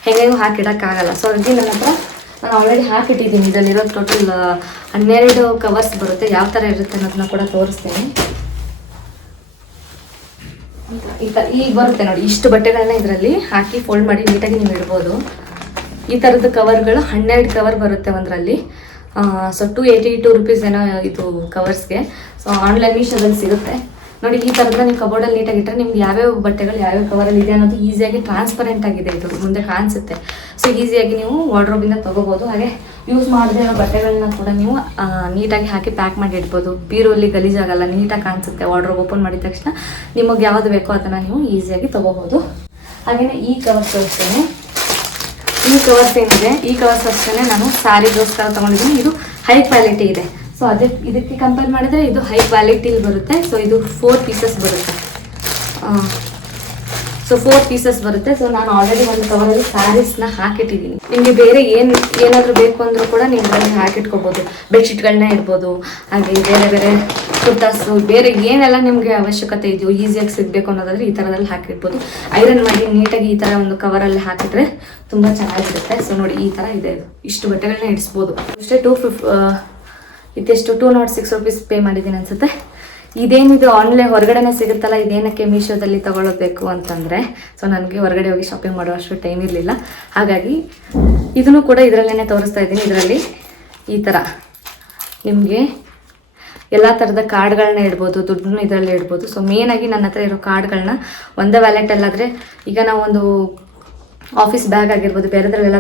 ಹೆಂಗೆಗೂ ಹಾಕಿಡೋಕ್ಕಾಗಲ್ಲ. ಸೊ ಅದಕ್ಕೆ ನನ್ನ ಹತ್ರ ನಾನು ಆಲ್ರೆಡಿ ಹಾಕಿಟ್ಟಿದ್ದೀನಿ. ಇದರಲ್ಲಿರೋ ಟೋಟಲ್ 12 ಕವರ್ಸ್ ಬರುತ್ತೆ. ಯಾವ ಥರ ಇರುತ್ತೆ ಅನ್ನೋದನ್ನ ಕೂಡ ತೋರಿಸ್ತೀನಿ. ಈಗ ಬರುತ್ತೆ ನೋಡಿ, ಇಷ್ಟು ಬಟ್ಟೆಗಳನ್ನ ಇದರಲ್ಲಿ ಹಾಕಿ ಫೋಲ್ಡ್ ಮಾಡಿ ನೀಟಾಗಿ ನೀವು ಇಡ್ಬೋದು. ಈ ಥರದ್ದು ಕವರ್ಗಳು 12 ಕವರ್ ಬರುತ್ತೆ ಒಂದರಲ್ಲಿ. ಸೊ 282 ರೂಪೀಸ್ ಏನೋ ಇದು ಕವರ್ಸ್ಗೆ. ಸೊ ಆನ್ಲೈನ್ ಮೀಶೋದಲ್ಲಿ ಸಿಗುತ್ತೆ ನೋಡಿ. ಈ ಥರದ್ದು ನೀವು ಕಬೋರ್ಡಲ್ಲಿ ನೀಟಾಗಿ ಇಟ್ಟರೆ ನಿಮ್ಗೆ ಯಾವ್ಯಾವ ಬಟ್ಟೆಗಳು ಯಾವ್ಯಾವ ಕವರಲ್ಲಿ ಇದೆ ಅನ್ನೋದು ಈಸಿಯಾಗಿ ಟ್ರಾನ್ಸ್ಪರೆಂಟ್ ಆಗಿದೆ, ಇದು ಮುಂದೆ ಕಾಣಿಸುತ್ತೆ. ಸೊ ಈಸಿಯಾಗಿ ನೀವು ವಾರ್ಡ್ರೋಬಿಂದ ತೊಗೋಬೋದು. ಹಾಗೆ ಯೂಸ್ ಮಾಡದೇ ಇರೋ ಬಟ್ಟೆಗಳನ್ನ ಕೂಡ ನೀವು ನೀಟಾಗಿ ಹಾಕಿ ಪ್ಯಾಕ್ ಮಾಡಿ ಇಡ್ಬೋದು. ಬೀರುವಲ್ಲಿ ಗಲೀಜಾಗಲ್ಲ, ನೀಟಾಗಿ ಕಾಣಿಸುತ್ತೆ. ವಾರ್ಡ್ರೋಬ್ ಓಪನ್ ಮಾಡಿದ ತಕ್ಷಣ ನಿಮಗೆ ಯಾವುದು ಬೇಕೋ ಅದನ್ನು ನೀವು ಈಸಿಯಾಗಿ ತೊಗೋಬೋದು. ಹಾಗೆಯೇ ಈ ಕವರ್ಸ್ ಅಷ್ಟೇ, ಈ ಕವರ್ಸ್ ಏನಿದೆ ಈ ಕವರ್ಸ್ ಅಷ್ಟೇ ನಾನು ಸ್ಯಾರಿಗೋಸ್ಕರ ತೊಗೊಂಡಿದ್ದೀನಿ. ಇದು ಹೈ ಕ್ವಾಲಿಟಿ ಇದೆ. ಸೊ ಇದಕ್ಕೆ ಕಂಪೇರ್ ಮಾಡಿದರೆ ಇದು ಹೈ ಕ್ವಾಲಿಟಿಲಿ ಬರುತ್ತೆ. ಸೊ ಇದು 4 ಪೀಸಸ್ ಬರುತ್ತೆ. ಸೊ ಸೊ 4 ಪೀಸಸ್ ಬರುತ್ತೆ. ಸೊ ನಾನು ಆಲ್ರೆಡಿ ಒಂದು ಕವರಲ್ಲಿ ಸ್ಯಾರೀಸ್ನ ಹಾಕಿಟ್ಟಿದ್ದೀನಿ. ನಿಮಗೆ ಬೇರೆ ಏನಾದರೂ ಬೇಕು ಅಂದರೂ ಕೂಡ ನೀವು ಅದರಲ್ಲಿ ಹಾಕಿಟ್ಕೋಬೋದು. ಬೆಡ್ಶೀಟ್ಗಳನ್ನ ಇಡ್ಬೋದು, ಹಾಗೆ ಬೇರೆ ಬೇರೆ ಕುರ್ತಾಸು, ಬೇರೆ ಏನೆಲ್ಲ ನಿಮಗೆ ಅವಶ್ಯಕತೆ ಇದೆಯೋ ಈಸಿಯಾಗಿ ಸಿಗಬೇಕು ಅನ್ನೋದಾದರೆ ಈ ಥರದಲ್ಲಿ ಹಾಕಿಡ್ಬೋದು. ಐರನ್ ಮಾಡಿ ನೀಟಾಗಿ ಈ ಥರ ಒಂದು ಕವರಲ್ಲಿ ಹಾಕಿದ್ರೆ ತುಂಬ ಚೆನ್ನಾಗಿರುತ್ತೆ. ಸೊ ನೋಡಿ ಈ ಥರ ಇದೆ. ಇಷ್ಟು ಬಟ್ಟೆಗಳನ್ನ ಇಡಿಸ್ಬೋದು. ಅಷ್ಟೇ ಇದೆಷ್ಟು 206 rupees ಪೇ ಮಾಡಿದ್ದೀನಿ ಅನ್ಸುತ್ತೆ. ಇದೇನಿದು ಆನ್ಲೈನ್ ಹೊರಗಡೆನೇ ಸಿಗುತ್ತಲ್ಲ, ಇದೇನಕ್ಕೆ ಮೀಶೋದಲ್ಲಿ ತಗೊಳ್ಳಬೇಕು ಅಂತಂದರೆ, ಸೊ ನನಗೆ ಹೊರಗಡೆ ಹೋಗಿ ಶಾಪಿಂಗ್ ಮಾಡುವಷ್ಟು ಟೈಮ್ ಇರಲಿಲ್ಲ. ಹಾಗಾಗಿ ಇದನ್ನು ಕೂಡ ಇದರಲ್ಲೇ ತೋರಿಸ್ತಾ ಇದ್ದೀನಿ. ಇದರಲ್ಲಿ ಈ ಥರ ನಿಮಗೆ ಎಲ್ಲ ಥರದ ಕಾರ್ಡ್ಗಳನ್ನ ಇಡ್ಬೋದು, ದುಡ್ಡನ್ನು ಇದರಲ್ಲಿ ಇಡ್ಬೋದು. ಸೊ ಮೇನಾಗಿ ನನ್ನ ಹತ್ರ ಇರೋ ಕಾರ್ಡ್ಗಳನ್ನ ಒಂದೇ ವ್ಯಾಲೆಟಲ್ಲಾದರೆ, ಈಗ ನಾವು ಒಂದು ಆಫೀಸ್ ಬ್ಯಾಗ್ ಆಗಿರ್ಬೋದು, ಬೇರೆದ್ರಲ್ಲೆಲ್ಲ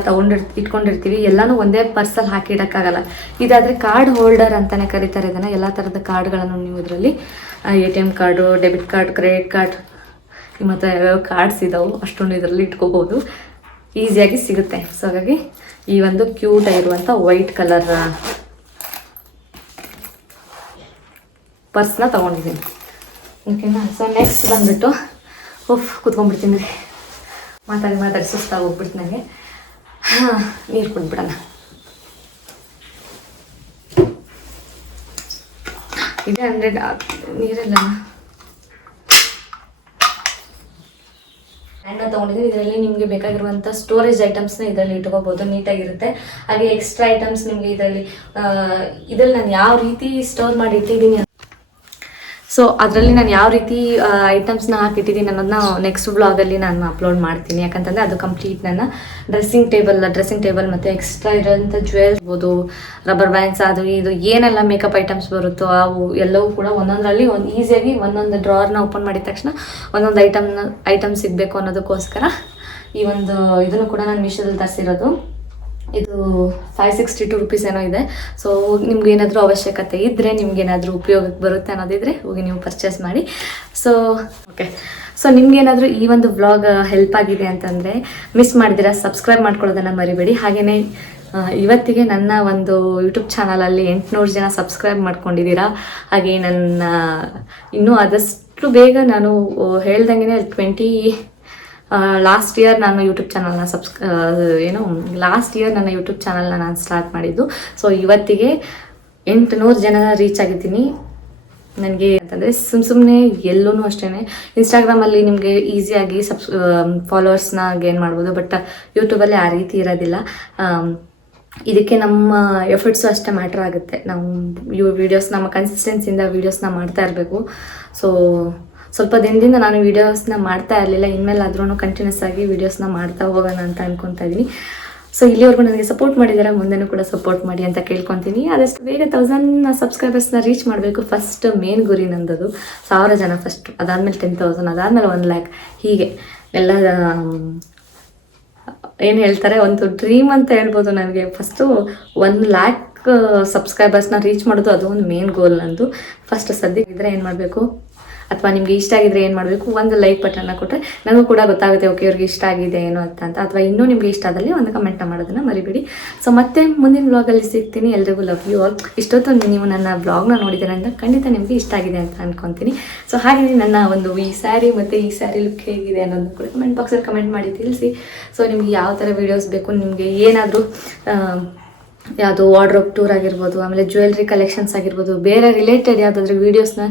ಇಟ್ಕೊಂಡಿರ್ತೀವಿ, ಎಲ್ಲನೂ ಒಂದೇ ಪರ್ಸಲ್ಲಿ ಹಾಕಿ ಇಡೋಕ್ಕಾಗಲ್ಲ. ಇದಾದರೆ ಕಾರ್ಡ್ ಹೋಲ್ಡರ್ ಅಂತಲೇ ಕರೀತಾರೆ ಇದನ್ನು. ಎಲ್ಲ ಥರದ ಕಾರ್ಡ್ಗಳನ್ನು ನೀವು ಇದರಲ್ಲಿ ATM card, debit card, credit card, ಮತ್ತು ಯಾವ್ಯಾವ ಕಾರ್ಡ್ಸ್ ಇದ್ದಾವೆ ಅಷ್ಟೊಂದು ಇದರಲ್ಲಿ ಇಟ್ಕೋಬೋದು. ಈಸಿಯಾಗಿ ಸಿಗುತ್ತೆ. ಸೊ ಹಾಗಾಗಿ ಈ ಒಂದು ಕ್ಯೂಟ್ ಆಗಿರುವಂಥ ವೈಟ್ ಕಲರ್ ಪರ್ಸ್ನ ತೊಗೊಂಡಿದ್ದೀನಿ. ಓಕೆನಾ. ಸೊ ನೆಕ್ಸ್ಟ್ ಬಂದುಬಿಟ್ಟು ಕೂತ್ಕೊಂಡ್ಬಿಡ್ತೀನಿ ರೀ, ಮಾತಾಡಿ ಸುಸ್ತಾಗಿ ಹೋಗ್ಬಿಡ್ತು ನನಗೆ. ನೀರು ಕುಡ್ಬಿಡೋಣ. ಇದೆ 100 ನೀರೆಲ್ಲ ಹ್ಯಾಂಡ್ನ ತೊಗೊಂಡಿದ್ದೀನಿ. ಇದರಲ್ಲಿ ನಿಮಗೆ ಬೇಕಾಗಿರುವಂಥ ಸ್ಟೋರೇಜ್ ಐಟಮ್ಸ್ನ ಇದರಲ್ಲಿ ಇಟ್ಕೋಬೋದು, ನೀಟಾಗಿರುತ್ತೆ. ಹಾಗೆ ಎಕ್ಸ್ಟ್ರಾ ಐಟಮ್ಸ್ ನಿಮಗೆ ಇದರಲ್ಲಿ ನಾನು ಯಾವ ರೀತಿ ಸ್ಟೋರ್ ಮಾಡಿ ಇಟ್ಟಿದ್ದೀನಿ, ಸೊ ಅದರಲ್ಲಿ ನಾನು ಯಾವ ರೀತಿ ಐಟಮ್ಸ್ನ ಹಾಕಿಟ್ಟಿದ್ದೀನಿ ಅನ್ನೋದನ್ನ ನೆಕ್ಸ್ಟ್ ವ್ಲಾಗಲ್ಲಿ ನಾನು ಅಪ್ಲೋಡ್ ಮಾಡ್ತೀನಿ. ಯಾಕಂತಂದರೆ ಅದು ಕಂಪ್ಲೀಟ್ ನನ್ನ ಡ್ರೆಸ್ಸಿಂಗ್ ಟೇಬಲ್ ಮತ್ತು ಎಕ್ಸ್ಟ್ರಾ ಇರೋಂಥ ಜ್ಯುವೆಲ್ಸ್ ಇರ್ಬೋದು, ರಬ್ಬರ್ ಬ್ಯಾಂಡ್ಸ್, ಅದು ಇದು ಏನೆಲ್ಲ ಮೇಕಪ್ ಐಟಮ್ಸ್ ಬರುತ್ತೋ ಅವು ಎಲ್ಲವೂ ಕೂಡ ಒಂದೊಂದರಲ್ಲಿ ಈಸಿಯಾಗಿ ಒಂದೊಂದು ಡ್ರಾರ್ನ ಓಪನ್ ಮಾಡಿದ ತಕ್ಷಣ ಒಂದೊಂದು ಐಟಮ್ ಸಿಗಬೇಕು ಅನ್ನೋದಕ್ಕೋಸ್ಕರ ಈ ಒಂದು ಇದನ್ನು ಕೂಡ ನಾನು ಮೀಶೋದಲ್ಲಿ ತರಿಸಿರೋದು. ಇದು 562 rupees ಏನೋ ಇದೆ. ಸೊ ನಿಮ್ಗೆ ಏನಾದರೂ ಅವಶ್ಯಕತೆ ಇದ್ದರೆ, ನಿಮ್ಗೇನಾದರೂ ಉಪಯೋಗಕ್ಕೆ ಬರುತ್ತೆ ಅನ್ನೋದಿದ್ರೆ ಹೋಗಿ ನೀವು ಪರ್ಚೇಸ್ ಮಾಡಿ. ಸೊ ಓಕೆ, ಸೊ ನಿಮ್ಗೇನಾದರೂ ಈ ಒಂದು ವ್ಲಾಗ್ ಹೆಲ್ಪ್ ಆಗಿದೆ ಅಂತಂದರೆ ಮಿಸ್ ಮಾಡಿದ್ದೀರಾ, ಸಬ್ಸ್ಕ್ರೈಬ್ ಮಾಡ್ಕೊಳ್ಳೋದನ್ನು ಮರಿಬೇಡಿ. ಹಾಗೆಯೇ ಇವತ್ತಿಗೆ ನನ್ನ ಒಂದು ಯೂಟ್ಯೂಬ್ ಚಾನಲಲ್ಲಿ 800 ಜನ ಸಬ್ಸ್ಕ್ರೈಬ್ ಮಾಡ್ಕೊಂಡಿದ್ದೀರಾ. ಹಾಗೆ ನನ್ನ ಇನ್ನೂ ಆದಷ್ಟು ಬೇಗ ನಾನು ಹೇಳ್ದಂಗೆ ಲಾಸ್ಟ್ ಇಯರ್ ನಾನು ಯೂಟ್ಯೂಬ್ ಚಾನಲ್ನ ಲಾಸ್ಟ್ ಇಯರ್ ನನ್ನ ಯೂಟ್ಯೂಬ್ ಚಾನಲ್ನ ನಾನು ಸ್ಟಾರ್ಟ್ ಮಾಡಿದ್ದು. ಸೊ ಇವತ್ತಿಗೆ 800 ಜನ ರೀಚ್ ಆಗಿದ್ದೀನಿ. ನನಗೆ ಅಂತಂದರೆ ಸುಮ್ಮನೆ ಎಲ್ಲೂ ಅಷ್ಟೇ ಇನ್ಸ್ಟಾಗ್ರಾಮಲ್ಲಿ ನಿಮಗೆ ಈಸಿಯಾಗಿ ಫಾಲೋವರ್ಸ್ನ ಗೇನ್ ಮಾಡ್ಬೋದು, ಬಟ್ ಯೂಟ್ಯೂಬಲ್ಲಿ ಆ ರೀತಿ ಇರೋದಿಲ್ಲ. ಇದಕ್ಕೆ ನಮ್ಮ ಎಫರ್ಟ್ಸು ಅಷ್ಟೇ ಮ್ಯಾಟ್ರ್ ಆಗುತ್ತೆ. ನಾವು ನಮ್ಮ ಕನ್ಸಿಸ್ಟೆನ್ಸಿಯಿಂದ ವೀಡಿಯೋಸ್ನ ಮಾಡ್ತಾ ಇರಬೇಕು. ಸೊ ಸ್ವಲ್ಪ ದಿನದಿಂದ ನಾನು ವೀಡಿಯೋಸ್ನ ಮಾಡ್ತಾ ಇರಲಿಲ್ಲ, ಇನ್ಮೇಲಾದ್ರೂ ಕಂಟಿನ್ಯೂಸ್ ಆಗಿ ವೀಡಿಯೋಸ್ನ ಮಾಡ್ತಾ ಹೋಗೋಣ ಅಂತ ಅಂದ್ಕೊತಾ ಇದ್ದೀನಿ. ಸೊ ಇಲ್ಲಿವರೆಗೂ ನನಗೆ ಸಪೋರ್ಟ್ ಮಾಡಿದ್ದಾರೆ, ಮುಂದೆನೂ ಕೂಡ ಸಪೋರ್ಟ್ ಮಾಡಿ ಅಂತ ಕೇಳ್ಕೊತೀನಿ. ಆದಷ್ಟು ಬೇಗ 1000 ಸಬ್ಸ್ಕ್ರೈಬರ್ಸ್ನ ರೀಚ್ ಮಾಡಬೇಕು. ಫಸ್ಟ್ ಮೇನ್ ಗುರಿ ನಂದದು 1000 ಜನ ಫಸ್ಟು, ಅದಾದಮೇಲೆ 10,000, ಅದಾದಮೇಲೆ 1 lakh, ಹೀಗೆ ಎಲ್ಲ ಏನು ಹೇಳ್ತಾರೆ, ಒಂದು ಡ್ರೀಮ್ ಅಂತ ಹೇಳ್ಬೋದು. ನನಗೆ ಫಸ್ಟು 1 lakh ಸಬ್ಸ್ಕ್ರೈಬರ್ಸ್ನ ರೀಚ್ ಮಾಡೋದು, ಅದು ಒಂದು ಮೇನ್ ಗೋಲ್ ನಂದು. ಫಸ್ಟ್ ಸದ್ಯಕ್ಕೆ ಏನು ಮಾಡಬೇಕು, ಅಥವಾ ನಿಮಗೆ ಇಷ್ಟ ಆಗಿದ್ರೆ ಏನು ಮಾಡಬೇಕು, ಒಂದು ಲೈಕ್ ಬಟನ್ನ ಕೊಟ್ಟರೆ ನನಗೂ ಕೂಡ ಗೊತ್ತಾಗುತ್ತೆ, ಓಕೆ ಇವ್ರಿಗೆ ಇಷ್ಟ ಆಗಿದೆ ಏನೋ ಅಂತ. ಅಥವಾ ಇನ್ನೂ ನಿಮಗೆ ಇಷ್ಟ ಆದಲ್ಲಿ ಒಂದು ಕಮೆಂಟ್ನ ಮಾಡೋದನ್ನು ಮರಿಬೇಡಿ. ಸೊ ಮತ್ತೆ ಮುಂದಿನ ವ್ಲಾಗಲ್ಲಿ ಸಿಗ್ತೀನಿ. ಎಲ್ರಿಗೂ ಲವ್ ಯು ಆಲ್. ಇಷ್ಟೊತ್ತು ನೀವು ನನ್ನ ವ್ಲಾಗ್ನ ನೋಡಿದ್ದೀರ ಅಂತ ಖಂಡಿತ ನಿಮಗೆ ಇಷ್ಟ ಆಗಿದೆ ಅಂತ ಅಂದ್ಕೊತೀನಿ. ಸೊ ಹಾಗೆಯೇ ನನ್ನ ಒಂದು ಈ ಸ್ಯಾರಿ ಮತ್ತು ಈ ಸ್ಯಾರಿ ಲುಕ್ ಹೇಗಿದೆ ಅನ್ನೋದನ್ನು ಕೂಡ ಕಮೆಂಟ್ ಬಾಕ್ಸಲ್ಲಿ ಕಮೆಂಟ್ ಮಾಡಿ ತಿಳಿಸಿ. ಸೊ ನಿಮಗೆ ಯಾವ ಥರ ವೀಡಿಯೋಸ್ ಬೇಕು, ನಿಮಗೆ ಏನಾದರೂ ಯಾವುದು ವಾರ್ಡ್ರೋಬ್ ಟೂರ್ ಆಗಿರ್ಬೋದು, ಆಮೇಲೆ ಜ್ಯುವೆಲ್ರಿ ಕಲೆಕ್ಷನ್ಸ್ ಆಗಿರ್ಬೋದು, ಬೇರೆ ರಿಲೇಟೆಡ್ ಯಾವುದಾದ್ರೂ ವೀಡಿಯೋಸ್ನ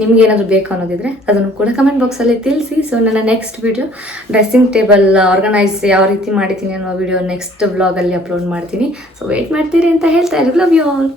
ನಿಮ್ಗೆ ಏನಾದರೂ ಬೇಕು ಅನ್ನೋದಿದ್ರೆ ಅದನ್ನು ಕೂಡ ಕಮೆಂಟ್ ಬಾಕ್ಸಲ್ಲಿ ತಿಳಿಸಿ. ಸೊ ನನ್ನ next video dressing table organise ಯಾವ ರೀತಿ ಮಾಡಿದ್ದೀನಿ ಅನ್ನೋ ವೀಡಿಯೋ ನೆಕ್ಸ್ಟ್ ವ್ಲಾಗಲ್ಲಿ ಅಪ್ಲೋಡ್ ಮಾಡ್ತೀನಿ. ಸೊ ವೆಯ್ಟ್ ಮಾಡ್ತೀರಿ ಅಂತ ಹೇಳ್ತಾ ಇರೋದು. Love you all.